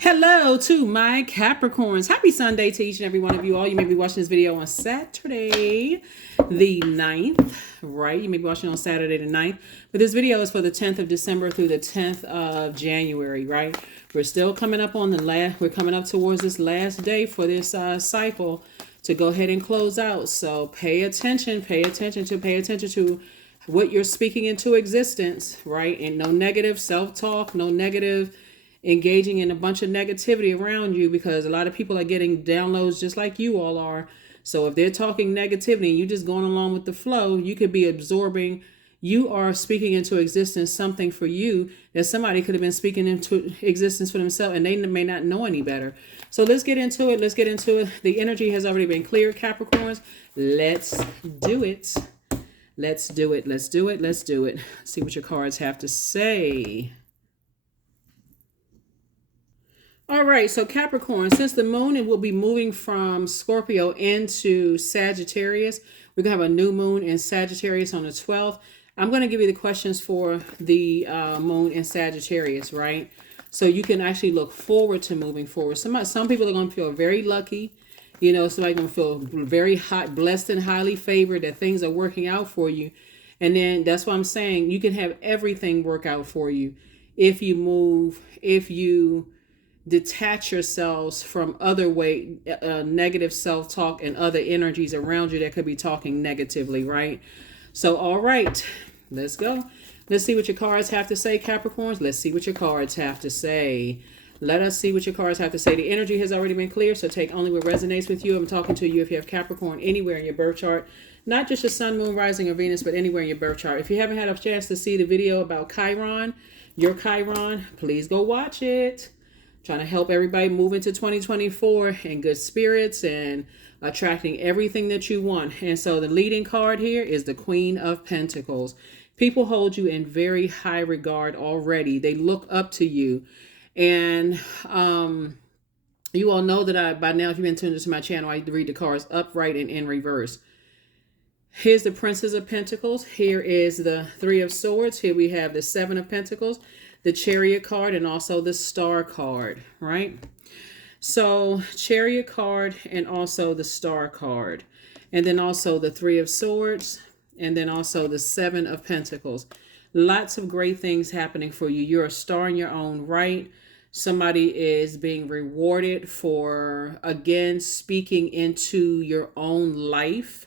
Hello to my Capricorns. Happy Sunday to each and every one of you all. You may be watching this video on Saturday the 9th, right? You may be watching on Saturday the 9th. But this video is for the 10th of December through the 10th of January, right? We're still coming up on we're coming up towards this last day for this cycle to go ahead and close out. So pay attention to what you're speaking into existence, right? And no negative self-talk, no negative engaging in a bunch of negativity around you, because a lot of people are getting downloads just like you all are. So if they're talking negativity and you just going along with the flow, you could be absorbing. You are speaking into existence something for you that somebody could have been speaking into existence for themselves, and they may not know any better. So let's get into it. The energy has already been cleared, Capricorns. Let's do it. Let's do it. See what your cards have to say. All right, so Capricorn, since the moon will be moving from Scorpio into Sagittarius, we're going to have a new moon in Sagittarius on the 12th. I'm going to give you the questions for the moon in Sagittarius, right? So you can actually look forward to moving forward. Some people are going to feel very lucky. You know, somebody's going to feel very hot, blessed and highly favored that things are working out for you. And then that's why I'm saying you can have everything work out for you if you move, if you detach yourselves from other negative self-talk and other energies around you that could be talking negatively, right? So, all right, let's go. Let's see what your cards have to say, Capricorns. Let's see what your cards have to say. Let us see what your cards have to say. The energy has already been clear, so take only what resonates with you. I'm talking to you if you have Capricorn anywhere in your birth chart, not just your sun, moon, rising, or Venus, but anywhere in your birth chart. If you haven't had a chance to see the video about Chiron, your Chiron, please go watch it. Trying to help everybody move into 2024 in good spirits and attracting everything that you want. And so the leading card here is the Queen of Pentacles. People hold you in very high regard already. They look up to you. And you all know that by now, if you've been tuned into my channel, I read the cards upright and in reverse. Here's the Princess of Pentacles. Here is the Three of Swords. Here we have the Seven of Pentacles, the Chariot card, and also the Star card, right? So Chariot card and also the Star card. And then also the Three of Swords, and then also the Seven of Pentacles. Lots of great things happening for you. You're a star in your own right. Somebody is being rewarded for, again, speaking into your own life.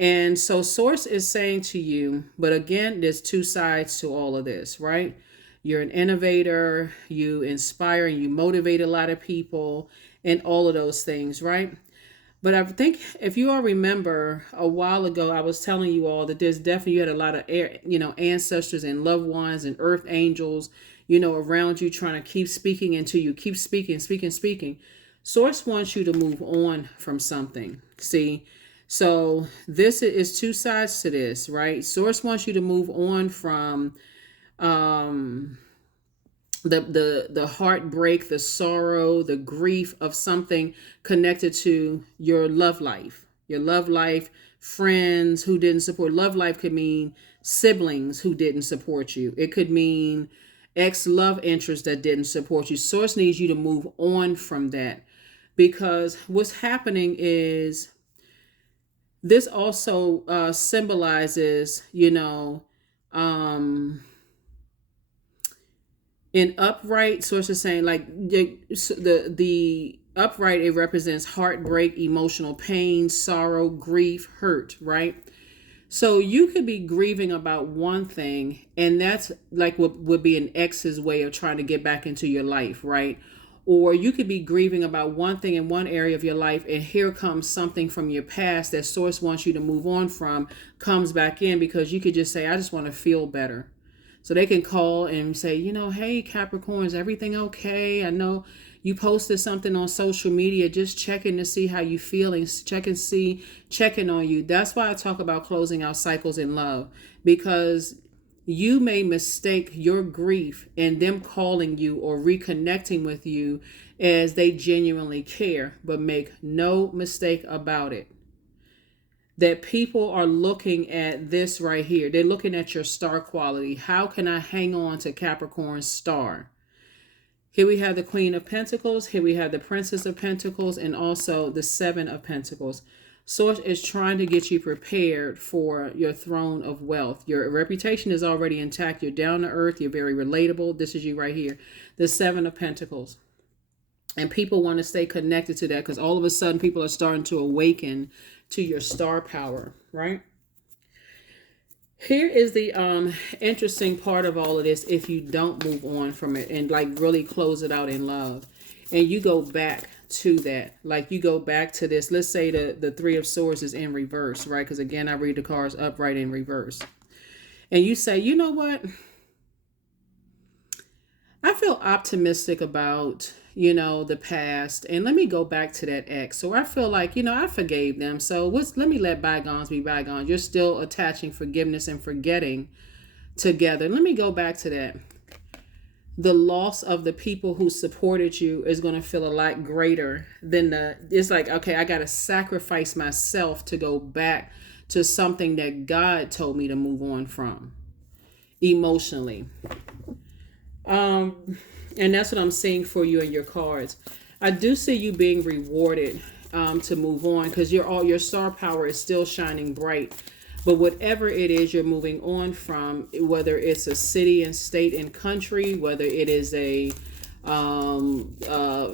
And so Source is saying to you, but again, there's two sides to all of this, right? You're an innovator, you inspire and you motivate a lot of people and all of those things, right? But I think if you all remember a while ago, I was telling you all that there's definitely, you had a lot of, ancestors and loved ones and earth angels, around you trying to keep speaking into you, keep speaking. Source wants you to move on from something. See? So this is two sides to this, right? Source wants you to move on from the heartbreak, the sorrow, the grief of something connected to your love life. Your love life, friends who didn't support. Love life could mean siblings who didn't support you. It could mean ex-love interests that didn't support you. Source needs you to move on from that, because what's happening is this also symbolizes, in upright, Source is saying like the upright, it represents heartbreak, emotional pain, sorrow, grief, hurt, right? So you could be grieving about one thing, and that's like what would be an ex's way of trying to get back into your life, right? Or you could be grieving about one thing in one area of your life, and here comes something from your past that Source wants you to move on from, comes back in, because you could just say, I just want to feel better. So they can call and say, hey, Capricorn, is everything okay? I know you posted something on social media, just checking to see how you feeling, checking on you. That's why I talk about closing out cycles in love, because you may mistake your grief and them calling you or reconnecting with you as they genuinely care, but make no mistake about it, that people are looking at this right here. They're looking at your star quality. How can I hang on to Capricorn's star? Here we have the Queen of Pentacles. Here we have the Princess of Pentacles, and also the Seven of Pentacles. Source is trying to get you prepared for your throne of wealth. Your reputation is already intact. You're down to earth. You're very relatable. This is you right here. The Seven of Pentacles. And people want to stay connected to that because all of a sudden people are starting to awaken to your star power, right? Here is the interesting part of all of this. If you don't move on from it and like really close it out in love, and you go back to that, like you go back to this, let's say the Three of Swords is in reverse, right? Because again, I read the cards upright in reverse. And you say, you know what? I feel optimistic about, the past. And let me go back to that ex. So I feel like, I forgave them. So let me let bygones be bygones. You're still attaching forgiveness and forgetting together. Let me go back to that. The loss of the people who supported you is going to feel a lot greater than it's like, okay, I got to sacrifice myself to go back to something that God told me to move on from emotionally. And that's what I'm seeing for you in your cards. I do see you being rewarded to move on because your star power is still shining bright. But whatever it is you're moving on from, whether it's a city and state and country, whether it is a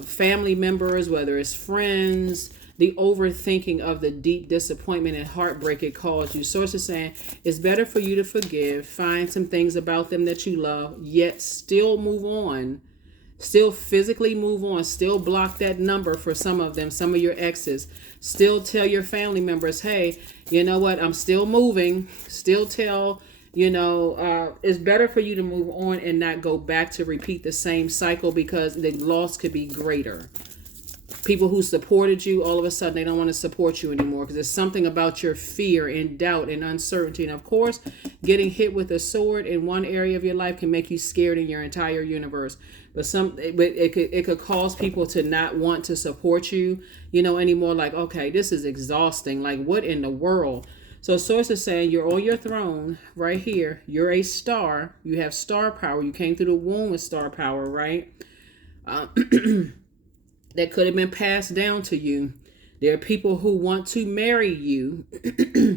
family members, whether it's friends, the overthinking of the deep disappointment and heartbreak it caused you. Source is saying it's better for you to forgive, find some things about them that you love, yet still move on, still physically move on, still block that number for some of them, some of your exes, still tell your family members, hey, you know what, I'm still moving, still tell, it's better for you to move on and not go back to repeat the same cycle because the loss could be greater. People who supported you, all of a sudden, they don't want to support you anymore because there's something about your fear and doubt and uncertainty. And of course, getting hit with a sword in one area of your life can make you scared in your entire universe. But it could cause people to not want to support you, anymore. Like, okay, this is exhausting. Like, what in the world? So Source is saying you're on your throne right here. You're a star. You have star power. You came through the womb with star power, right? That could have been passed down to you. There are people who want to marry you,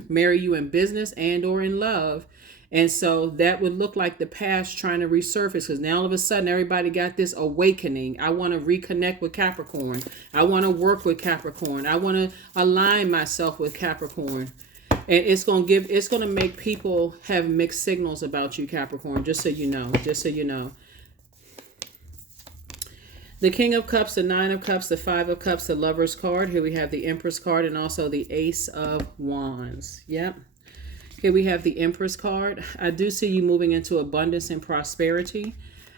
marry you in business and or in love. And so that would look like the past trying to resurface because now all of a sudden everybody got this awakening. I want to reconnect with Capricorn. I want to work with Capricorn. I want to align myself with Capricorn. And it's going to make people have mixed signals about you, Capricorn, just so you know. The King of Cups, the Nine of Cups, the Five of Cups, the Lover's card. Here we have the Empress card and also the Ace of Wands. Yep. Here we have the Empress card. I do see you moving into abundance and prosperity.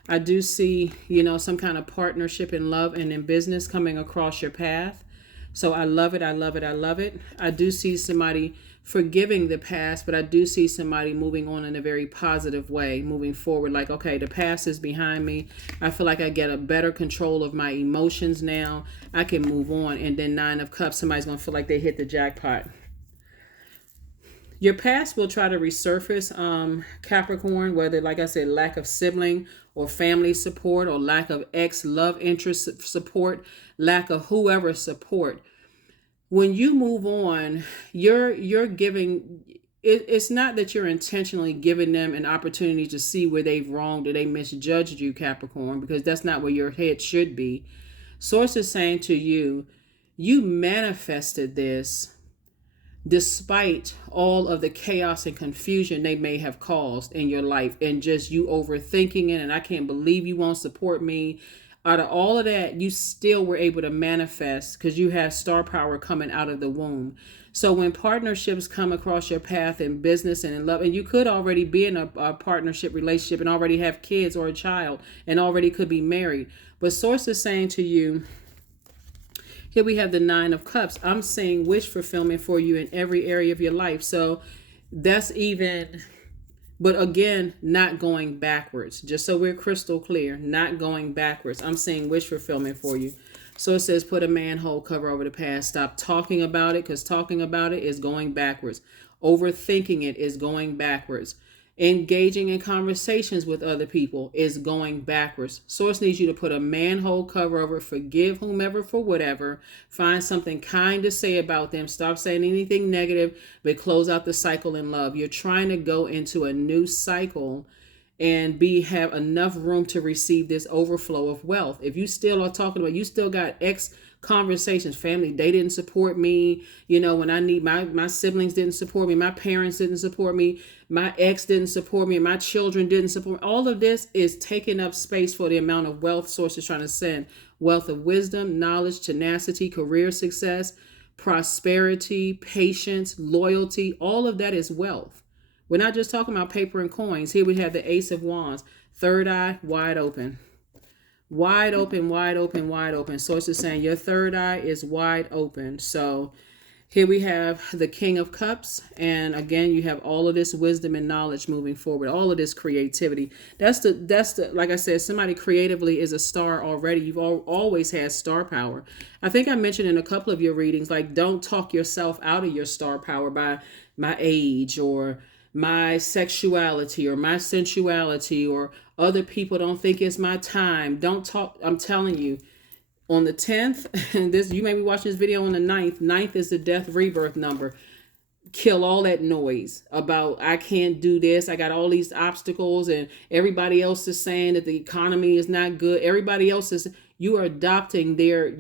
I do see, some kind of partnership in love and in business coming across your path. So I love it. I love it. I love it. I do see somebody forgiving the past, but I do see somebody moving on in a very positive way, moving forward. Like, okay, the past is behind me. I feel like I get a better control of my emotions now. I can move on. And then Nine of Cups, somebody's going to feel like they hit the jackpot. Your past will try to resurface, Capricorn, whether, like I said, lack of sibling or family support or lack of ex-love interest support, lack of whoever support. When you move on, you're giving, it's not that you're intentionally giving them an opportunity to see where they've wronged or they misjudged you, Capricorn, because that's not where your head should be. Source is saying to you, you manifested this despite all of the chaos and confusion they may have caused in your life and just you overthinking it. And I can't believe you won't support me. Out of all of that, you still were able to manifest because you have star power coming out of the womb. So when partnerships come across your path in business and in love, and you could already be in a partnership relationship and already have kids or a child and already could be married. But Source is saying to you, here we have the Nine of Cups. I'm saying wish fulfillment for you in every area of your life. So that's even... But again, not going backwards. Just so we're crystal clear, not going backwards. I'm saying wish fulfillment for you. So it says put a manhole cover over the past. Stop talking about it because talking about it is going backwards. Overthinking it is going backwards. Engaging in conversations with other people is going backwards. Source needs you to put a manhole cover over, forgive whomever for whatever, find something kind to say about them, stop saying anything negative, but close out the cycle in love. You're trying to go into a new cycle and have enough room to receive this overflow of wealth. If you still are talking about, you still got X conversations, family, they didn't support me, when I need, my siblings didn't support me, my parents didn't support me, my ex didn't support me, my children didn't support me. All of this is taking up space for the amount of wealth Source is trying to send. Wealth of wisdom, knowledge, tenacity, career success, prosperity, patience, loyalty, all of that is wealth. We're not just talking about paper and coins. Here we have the Ace of Wands, third eye wide open. Wide open, wide open, wide open. Source is saying your third eye is wide open. So here we have the King of Cups. And again, you have all of this wisdom and knowledge moving forward. All of this creativity. That's the like I said, somebody creatively is a star already. You've always had star power. I think I mentioned in a couple of your readings, like, don't talk yourself out of your star power by my age or my sexuality or my sensuality, or other people don't think it's my time. Don't talk. I'm telling you, on the 10th, this, you may be watching this video on the 9th. 9th is the death rebirth number. Kill all that noise about I can't do this, I got all these obstacles, and everybody else is saying that the economy is not good. Everybody else is, you're adopting their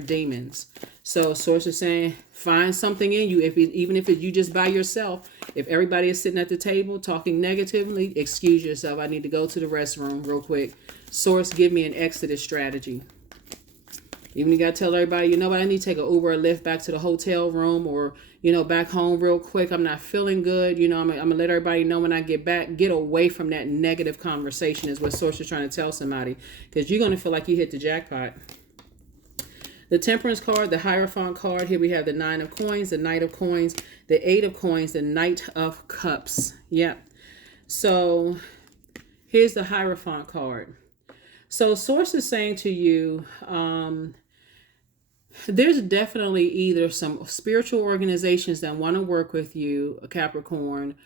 demons. So Source is saying, find something in you. Even if you just by yourself, if everybody is sitting at the table talking negatively, excuse yourself. I need to go to the restroom real quick. Source, give me an exodus strategy. Even you got to tell everybody, you know what, I need to take an Uber or Lyft back to the hotel room, or, back home real quick. I'm not feeling good. I'm going to let everybody know when I get back. Get away from that negative conversation is what Source is trying to tell somebody, because you're going to feel like you hit the jackpot. The Temperance card, the Hierophant card. Here we have the 9 of Coins, the Knight of Coins, the 8 of Coins, the Knight of Cups. Yeah. So here's the Hierophant card. So Source is saying to you, there's definitely either some spiritual organizations that want to work with you, a Capricorn,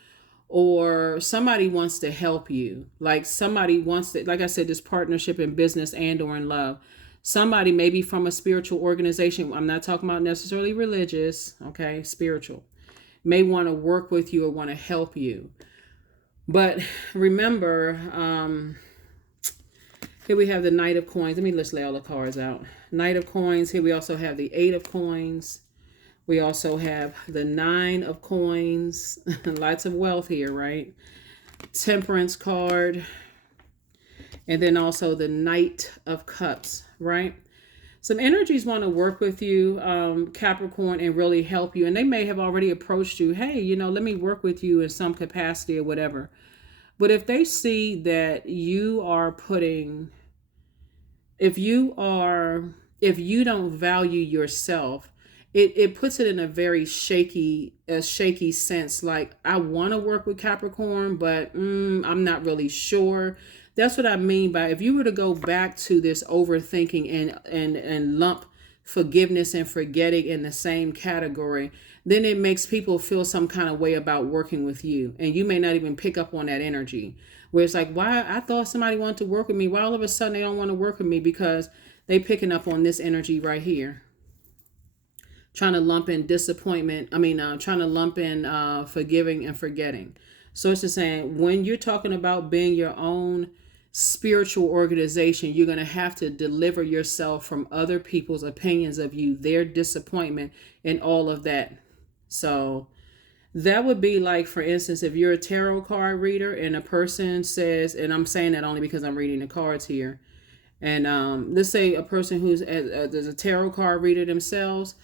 or somebody wants to help you. Like somebody wants to, like I said, this partnership in business and or in love. Somebody maybe from a spiritual organization. I'm not talking about necessarily religious, okay, spiritual. May want to work with you or want to help you. But remember, here we have the Knight of Coins. Let me just lay all the cards out. Knight of Coins. Here we also have the 8 of Coins. We also have the 9 of Coins. Lots of wealth here, right? Temperance card. And then also the Knight of Cups, right? Some energies want to work with you, Capricorn, and really help you. And they may have already approached you. Hey, let me work with you in some capacity or whatever. But if they see that you are if you don't value yourself, it puts it in a very shaky sense. Like, I want to work with Capricorn, but I'm not really sure. That's what I mean by, if you were to go back to this overthinking and lump forgiveness and forgetting in the same category, then it makes people feel some kind of way about working with you. And you may not even pick up on that energy, where it's like, why, I thought somebody wanted to work with me. Why all of a sudden they don't want to work with me? Because they picking up on this energy right here. Trying to lump in disappointment. Trying to lump in forgiving and forgetting. So it's just saying, when you're talking about being your own spiritual organization, you're going to have to deliver yourself from other people's opinions of you, their disappointment, and all of that. So that would be like, for instance, if you're a tarot card reader and a person says, and I'm saying that only because I'm reading the cards here, and let's say a person who's there's a tarot card reader themselves,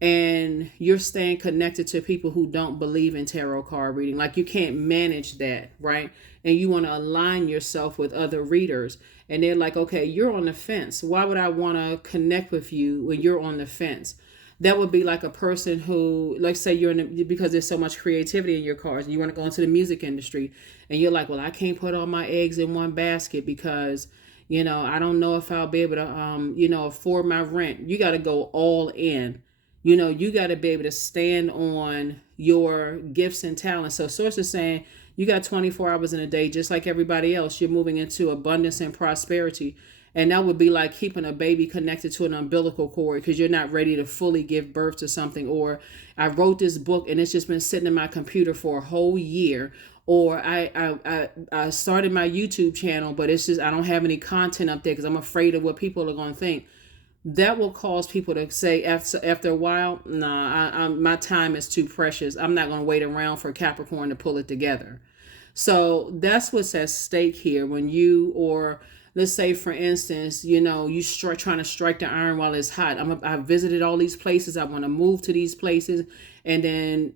and you're staying connected to people who don't believe in tarot card reading. Like, you can't manage that, right? And you want to align yourself with other readers. And they're like, okay, you're on the fence. Why would I want to connect with you when you're on the fence? That would be like a person who, like, say you're because there's so much creativity in your cards, and you want to go into the music industry, and you're like, well, I can't put all my eggs in one basket because, I don't know if I'll be able to, afford my rent. You got to go all in. You got to be able to stand on your gifts and talents. So Source is saying You got 24 hours in a day, just like everybody else. You're moving into abundance and prosperity. And that would be like keeping a baby connected to an umbilical cord because you're not ready to fully give birth to something. Or I wrote this book and it's just been sitting in my computer for a whole year. Or I started my YouTube channel, but it's just I don't have any content up there because I'm afraid of what people are going to think. That will cause people to say after a while, nah, my time is too precious. I'm not going to wait around for Capricorn to pull it together. So that's what's at stake here when you, or let's say, for instance, you trying to strike the iron while it's hot. I visited all these places. I want to move to these places. And then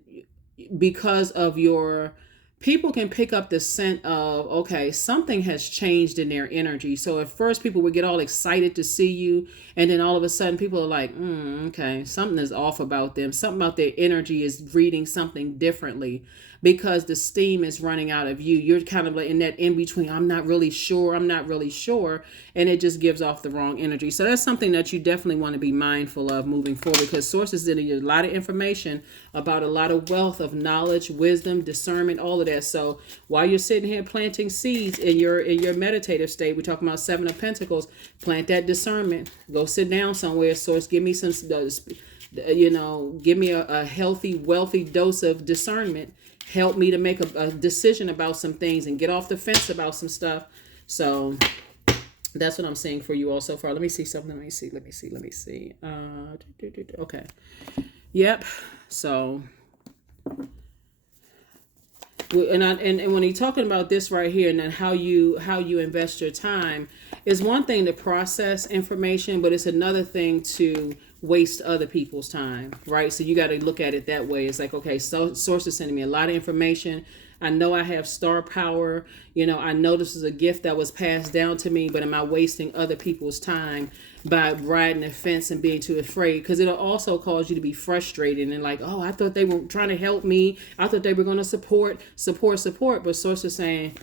because of your, people can pick up the scent of, okay, something has changed in their energy. So at first people would get all excited to see you. And then all of a sudden people are like, okay, something is off about them. Something about their energy is reading something differently because the steam is running out of you. You're kind of like in that in between. I'm not really sure. And it just gives off the wrong energy. So that's something that you definitely want to be mindful of moving forward, because sources give you a lot of information about a lot of wealth of knowledge, wisdom, discernment, all of that. So while you're sitting here planting seeds in your meditative state, we're talking about Seven of Pentacles, plant that discernment. Go sit down somewhere. Source, give me some, give me a healthy, wealthy dose of discernment. Help me to make a decision about some things and get off the fence about some stuff. So that's what I'm saying for you all so far. Let me see something. Let me see. Okay. Yep. So, and when he's talking about this right here, and then how you invest your time, is one thing to process information, but it's another thing to waste other people's time, right? So you got to look at it that way. It's like, okay, so sources sending me a lot of information. I know I have star power. I know this is a gift that was passed down to me, but am I wasting other people's time by riding the fence and being too afraid? Because it'll also cause you to be frustrated and like, oh, I thought they were trying to help me. I thought they were going to support. But sources saying,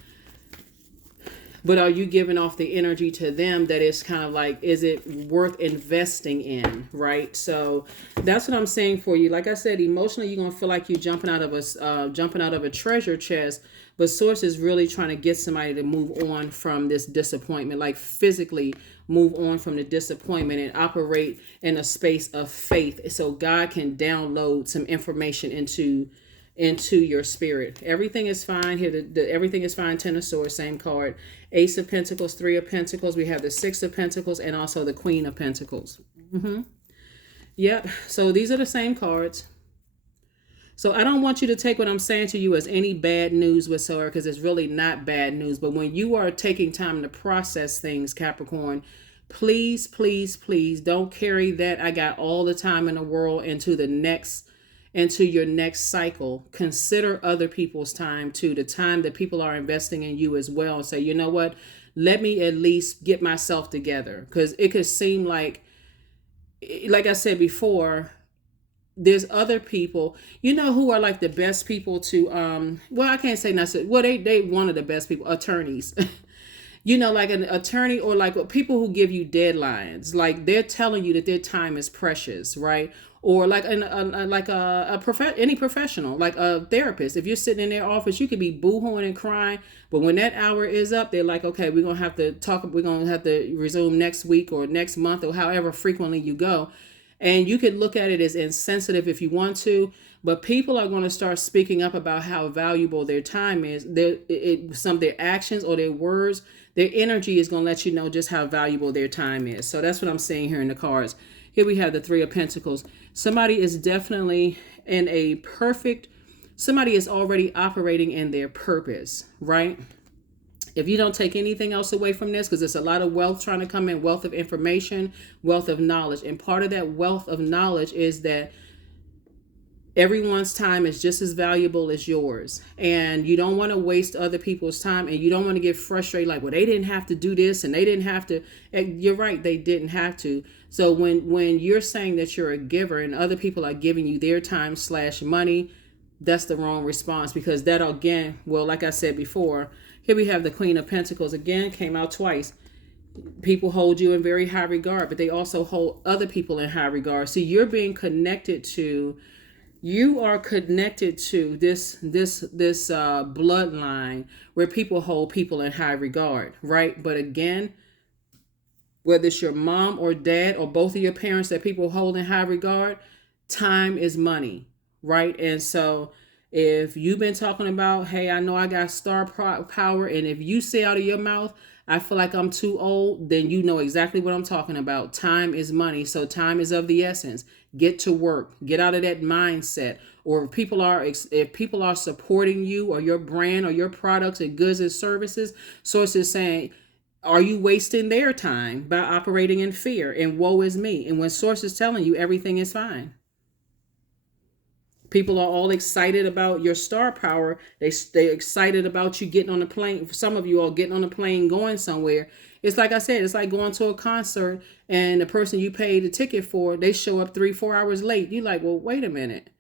but are you giving off the energy to them that is kind of like, is it worth investing in, right? So that's what I'm saying for you. Like I said, emotionally, you're gonna feel like you're jumping out of a treasure chest. But source is really trying to get somebody to move on from this disappointment, like physically move on from the disappointment and operate in a space of faith, so God can download some information into your spirit. Everything is fine here. Everything is fine. Ten of Swords, same card. Ace of Pentacles, Three of Pentacles. We have the Six of Pentacles and also the Queen of Pentacles. Yep. So these are the same cards. So I don't want you to take what I'm saying to you as any bad news whatsoever, because it's really not bad news. But when you are taking time to process things, Capricorn, please, please, please don't carry that I got all the time in the world into your next cycle. Consider other people's time too, the time that people are investing in you as well. And say, you know what, let me at least get myself together. Because it could seem like I said before, there's other people, who are like the best people to, well, I can't say necessarily, well, they one of the best people, attorneys. Like an attorney, or like people who give you deadlines, like they're telling you that their time is precious, right? Or like any professional, like a therapist. If you're sitting in their office, you could be boo-hooing and crying, but when that hour is up, they're like, okay, we're gonna have to talk. We're gonna have to resume next week or next month or however frequently you go. And you could look at it as insensitive if you want to, but people are going to start speaking up about how valuable their time is. Some of their actions or their words, their energy is going to let you know just how valuable their time is. So that's what I'm saying here in the cards. Here we have the Three of Pentacles. Somebody is definitely somebody is already operating in their purpose, right? If you don't take anything else away from this, because there's a lot of wealth trying to come in, wealth of information, wealth of knowledge. And part of that wealth of knowledge is that everyone's time is just as valuable as yours. And you don't want to waste other people's time, and you don't want to get frustrated like, well, they didn't have to do this and they didn't have to. And you're right, they didn't have to. So when you're saying that you're a giver and other people are giving you their time / money, that's the wrong response, because that, again, well, like I said before, here we have the Queen of Pentacles again, came out twice. People hold you in very high regard, but they also hold other people in high regard. So you're being connected to You are connected to this bloodline where people hold people in high regard, right? But again, whether it's your mom or dad or both of your parents that people hold in high regard, time is money, right? And so if you've been talking about, hey, I know I got power, and if you say out of your mouth, I feel like I'm too old, then you know exactly what I'm talking about. Time is money. So time is of the essence. Get to work. Get out of that mindset. Or if people are supporting you or your brand or your products and goods and services, sources saying, are you wasting their time by operating in fear and woe is me? And when source is telling you everything is fine. People are all excited about your star power. They're excited about you getting on the plane. For some of you all getting on the plane going somewhere. It's like I said, it's like going to a concert and the person you paid the ticket for, they show up 3-4 hours late. You're like, well, wait a minute.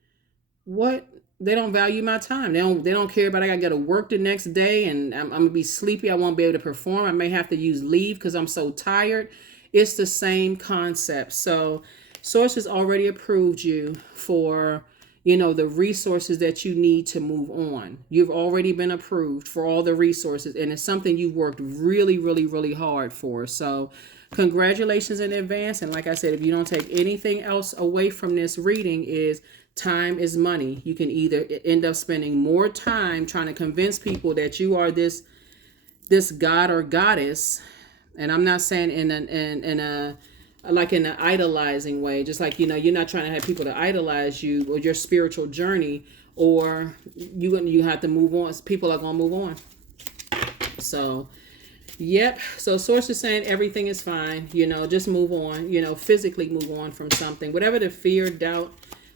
What? They don't value my time. They don't care about, I gotta go to work the next day and I'm gonna be sleepy. I won't be able to perform. I may have to use leave because I'm so tired. It's the same concept. So source has already approved you for, the resources that you need to move on. You've already been approved for all the resources, and it's something you've worked really, really, really hard for. So congratulations in advance. And like I said, if you don't take anything else away from this reading, is time is money. You can either end up spending more time trying to convince people that you are this god or goddess, and I'm not saying in a like in an idolizing way, just like, you're not trying to have people to idolize you or your spiritual journey, or you have to move on. People are going to move on. So, yep. So source is saying everything is fine, just move on, physically move on from something, whatever the fear, doubt.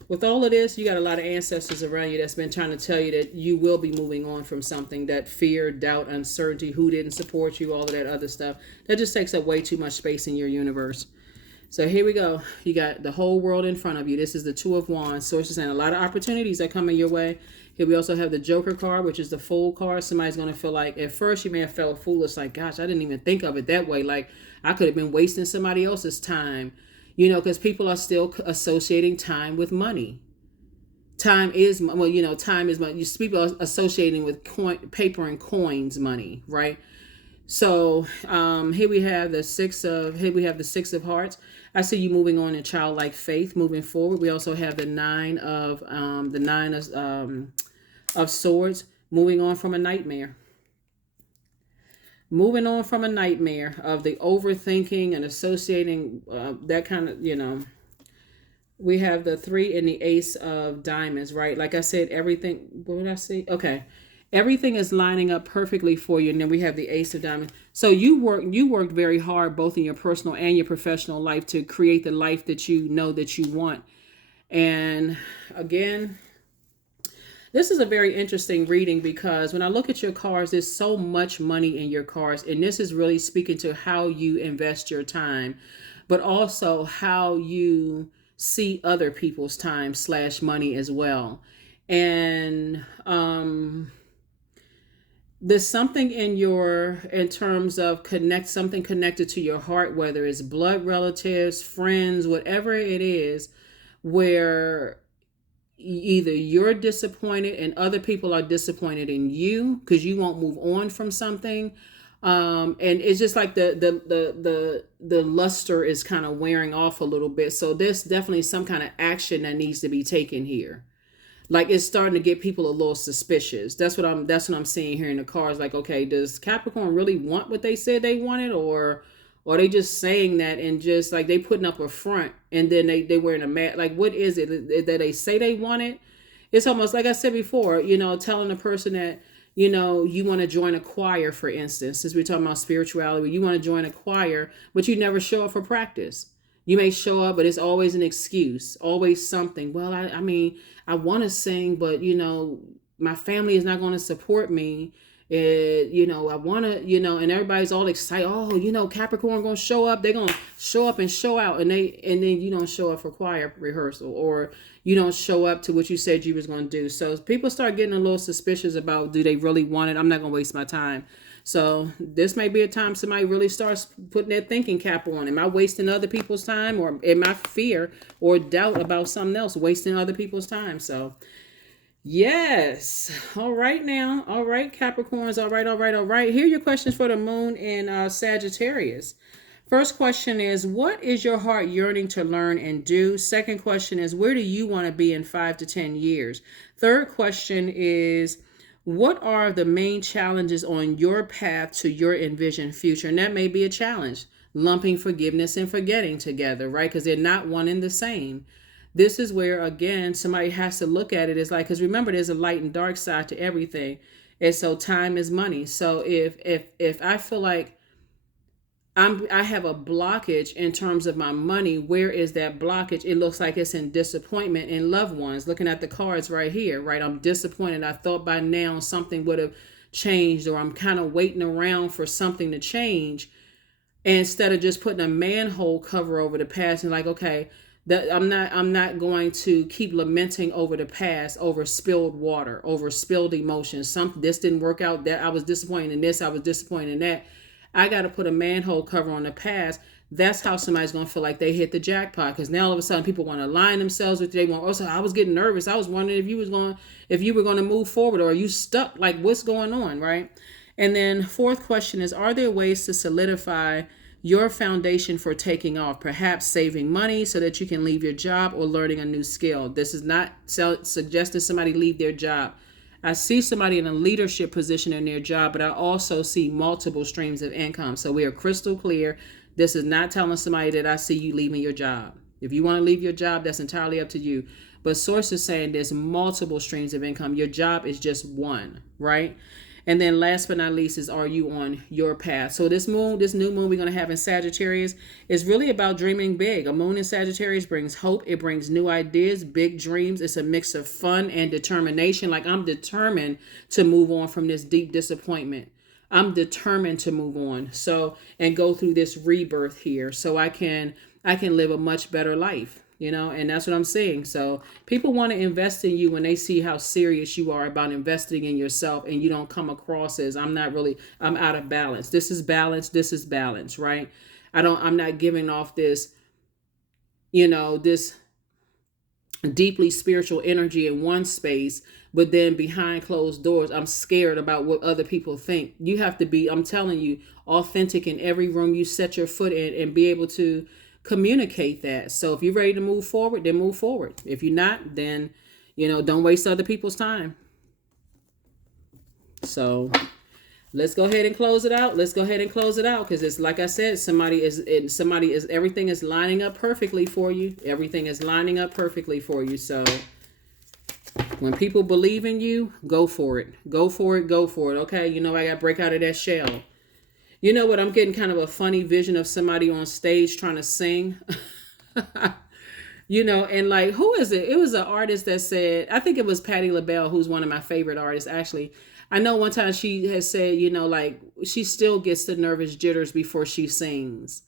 With all of this, you got a lot of ancestors around you that's been trying to tell you that you will be moving on from something. That fear, doubt, uncertainty, who didn't support you, all of that other stuff. That just takes up way too much space in your universe. So here we go. You got the whole world in front of you. This is the Two of Wands. Sources saying a lot of opportunities are coming your way. Here we also have the Joker card, which is the Fool card. Somebody's going to feel like, at first you may have felt foolish, like, gosh, I didn't even think of it that way. Like, I could have been wasting somebody else's time. Because people are still associating time with money. Time is, time is money. People are associating with paper and coins money, right? So here we have the Six of Hearts. I see you moving on in childlike faith, moving forward. We also have the Nine of Swords, moving on from a nightmare. Moving on from a nightmare of the overthinking and associating that kind of, we have the Three and the Ace of Diamonds, right? Like I said, everything, what did I say? Okay. Everything is lining up perfectly for you. And then we have the Ace of Diamonds. So you worked very hard, both in your personal and your professional life, to create the life that you know that you want. And again, this is a very interesting reading, because when I look at your cards, there's so much money in your cards. And this is really speaking to how you invest your time, but also how you see other people's time / money as well. And there's something in terms of something connected to your heart, whether it's blood relatives, friends, whatever it is, where either you're disappointed and other people are disappointed in you because you won't move on from something. And it's just like the luster is kind of wearing off a little bit. So there's definitely some kind of action that needs to be taken here. Like, it's starting to get people a little suspicious. That's what I'm seeing here in the cards. Like, okay, does Capricorn really want what they said they wanted, or are they just saying that and just like they putting up a front and then they wearing a mask? Like, what is it that they say they want it? It's almost like I said before, telling a person that, you want to join a choir, for instance, since we're talking about spirituality, you want to join a choir, but you never show up for practice. You may show up, but it's always an excuse, always something. Well, I mean, I want to sing, but, my family is not going to support me. I want to, and everybody's all excited. Oh, Capricorn going to show up. They're going to show up and show out. And then you don't show up for choir rehearsal, or you don't show up to what you said you was going to do. So people start getting a little suspicious about, do they really want it? I'm not going to waste my time. So this may be a time somebody really starts putting their thinking cap on. Am I wasting other people's time, or am I fear or doubt about something else, wasting other people's time? So yes. All right now. All right, Capricorns. All right, all right, all right. Here are your questions for the moon in Sagittarius. First question is, what is your heart yearning to learn and do? Second question is, where do you want to be in 5 to 10 years? Third question is, what are the main challenges on your path to your envisioned future? And that may be a challenge, lumping forgiveness and forgetting together, right? Because they're not one and the same. This is where, again, somebody has to look at it as like, because remember, there's a light and dark side to everything. And so time is money. So if I feel like I have a blockage in terms of my money, where is that blockage? It looks like it's in disappointment in loved ones. Looking at the cards right here, right? I'm disappointed. I thought by now something would have changed, or I'm kind of waiting around for something to change instead of just putting a manhole cover over the past and like, okay, that I'm not going to keep lamenting over the past, over spilled water, over spilled emotions. This didn't work out. That I was disappointed in this, I was disappointed in that. I got to put a manhole cover on the past. That's how somebody's going to feel like they hit the jackpot, because now all of a sudden people want to align themselves with you. They want, also, I was getting nervous. I was wondering if you were going to move forward, or are you stuck? Like, what's going on, right? And then fourth question is, are there ways to solidify your foundation for taking off, perhaps saving money so that you can leave your job or learning a new skill? This is not suggesting somebody leave their job. I see somebody in a leadership position in their job, but I also see multiple streams of income. So we are crystal clear. This is not telling somebody that I see you leaving your job. If you want to leave your job, that's entirely up to you. But source is saying there's multiple streams of income. Your job is just one, right? And then last but not least is, are you on your path? So this new moon we're going to have in Sagittarius is really about dreaming big. A moon in Sagittarius brings hope. It brings new ideas, big dreams. It's a mix of fun and determination. Like, I'm determined to move on from this deep disappointment. I'm determined to move on. So, and go through this rebirth here so I can live a much better life. And that's what I'm saying. So people want to invest in you when they see how serious you are about investing in yourself, and you don't come across as I'm out of balance. This is balance. This is balance, right? I'm not giving off this, this deeply spiritual energy in one space, but then behind closed doors, I'm scared about what other people think. You have to be, I'm telling you, authentic in every room you set your foot in, and be able to communicate that. So if you're ready to move forward, then move forward. If you're not, then, don't waste other people's time. So let's go ahead and close it out. Because it's like I said, everything is lining up perfectly for you. Everything is lining up perfectly for you. So when people believe in you, go for it. Go for it. Okay. I got to break out of that shell. You know what? I'm getting kind of a funny vision of somebody on stage trying to sing. And like, who is it? It was an artist that said, I think it was Patti LaBelle, who's one of my favorite artists, actually. I know one time she has said, like, she still gets the nervous jitters before she sings.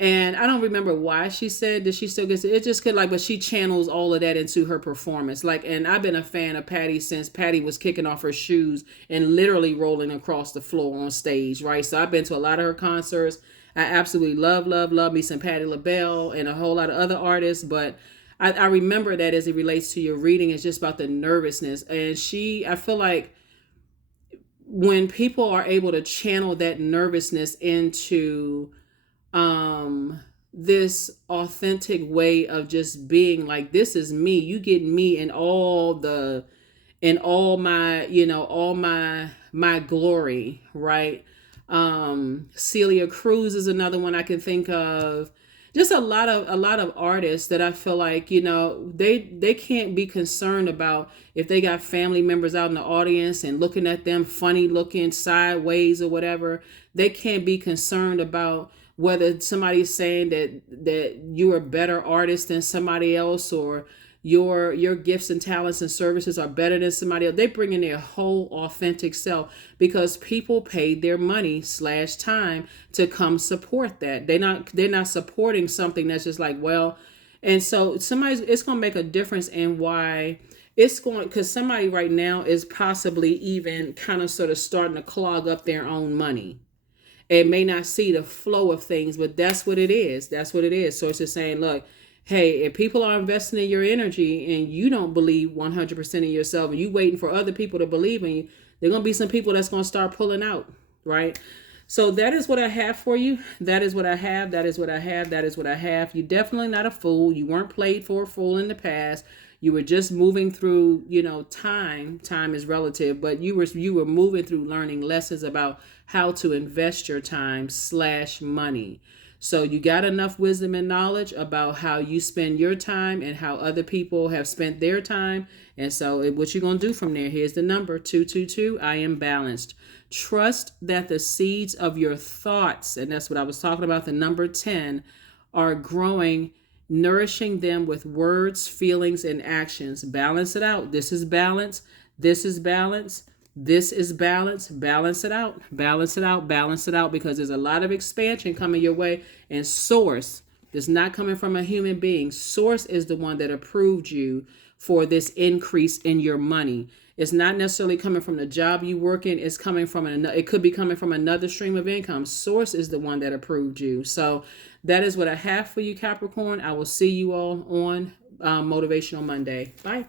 And I don't remember why she said that she still gets it. It just could, like, but she channels all of that into her performance. Like, and I've been a fan of Patti since Patti was kicking off her shoes and literally rolling across the floor on stage, right? So I've been to a lot of her concerts. I absolutely love me some Patti LaBelle and a whole lot of other artists. But I remember that as it relates to your reading, it's just about the nervousness. And I feel like when people are able to channel that nervousness into this authentic way of just being like, this is me, you get me in all my glory, right? Celia Cruz is another one I can think of. Just a lot of artists that I feel like, they can't be concerned about if they got family members out in the audience and looking at them funny looking sideways or whatever. They can't be concerned about whether somebody's saying that you're a better artist than somebody else, or your gifts and talents and services are better than somebody else. They bring in their whole authentic self, because people paid their money / time to come support that. They're not supporting something that's just like, well, and so it's going to make a difference in why It's going, because somebody right now is possibly even kind of sort of starting to clog up their own money. It may not see the flow of things, but that's what it is. That's what it is. So it's just saying, look, hey, if people are investing in your energy and you don't believe 100% in yourself and you waiting for other people to believe in you, there are going to be some people that's going to start pulling out, right? So that is what I have for you. That is what I have. That is what I have. That is what I have. You're definitely not a fool. You weren't played for a fool in the past. You were just moving through, time. Time is relative, but you were moving through learning lessons about how to invest your time / money. So you got enough wisdom and knowledge about how you spend your time and how other people have spent their time. And so what you're going to do from there, here's the number 222. I am balanced. Trust that the seeds of your thoughts, and that's what I was talking about, the number 10, are growing, nourishing them with words, feelings, and actions. Balance it out. This is balance. This is balance. This is balance. Balance it out. Balance it out. Balance it out, because there's a lot of expansion coming your way. And source is not coming from a human being. Source is the one that approved you for this increase in your money. It's not necessarily coming from the job you work in. It's coming from it could be coming from another stream of income. Source is the one that approved you. So that is what I have for you, Capricorn. I will see you all on Motivational Monday. Bye.